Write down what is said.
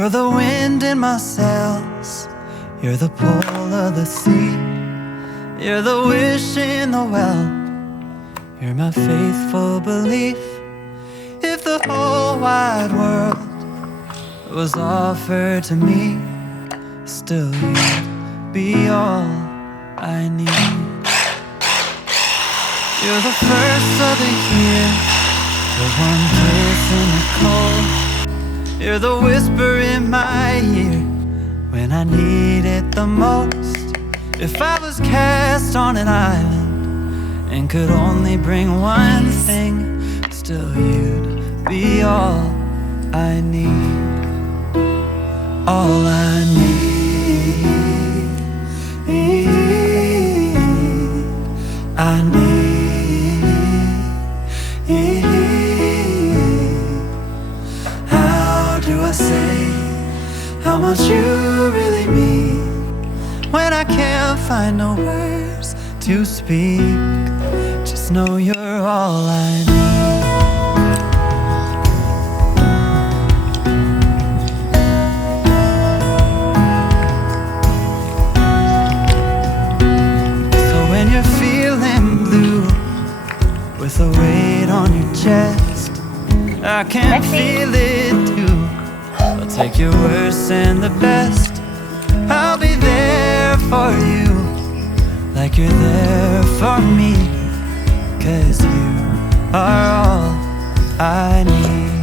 You're the wind in my sails, you're the pull of the sea, you're the wish in the well, you're my faithful belief. If the whole wide world was offered to me, still you'd be all I need. You're the first of the year, the one kiss in the cold. You're the whisper in my ear when I need it the most. If I was cast on an island and could only bring one thing, still you'd be all I need. All I need, I need. How do I say how much you really mean when I can't find no words to speak? Just know you're all I need. With a weight on your chest, I can feel it too. I'll take your worst and the best. I'll be there for you, like you're there for me, 'cause you are all I need.